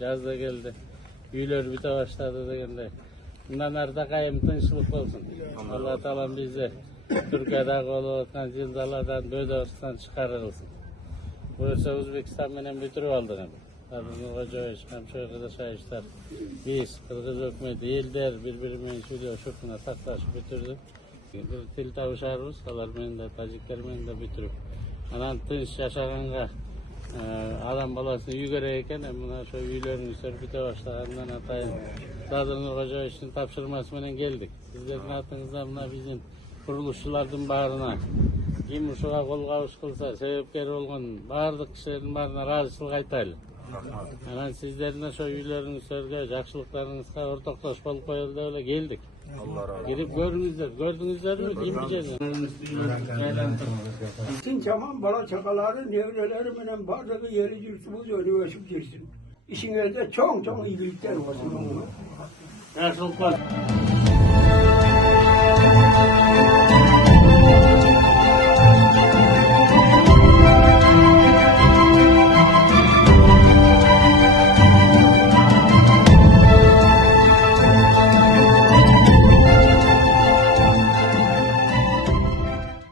Yaz da geldi. Üyler bite başladı degende. Bundan arda kayım tinçlik olsun. Allah Teala bizi Türkiye'de olayotgan zilzaladan, Dödostan çıkarılsın. Buyursa Özbekistan menen bitirip aldık. Adını Hocaoviç, Kamçı arkadaşlar, biz Kırgız hükümeti, elder birbirine söylüyor, şokuna taklaşıp bitirdik. Bir til tavuşarız, alar menen de, Tajikler menen de bitirip. Anan tinç yaşaganга adam balasını yügereyken, buna şu üylerini sörpüte başlagandan atayın. Zadırnur Hocaoviç'in tapşırması menen geldik. Sizlerin atınızda buna bizim kuruluşçulardan barına, kim uşuğa kol kavuş kılsa, sebepkeri olgan bardıq kişilerin barına razışılık aytaylı. Anan sizlerden şu üyleringizlerge, jakşılıklarınızga ortaklaşıp olup koyuldu öyle geldik. Girip gördünüzler mi? Bütün tamam bala çakaları, nevreleri menen bardağı yeri yurtumuz önü öşüp girsin. İşinizde çok iyilikler olsun. Yaşlıklar.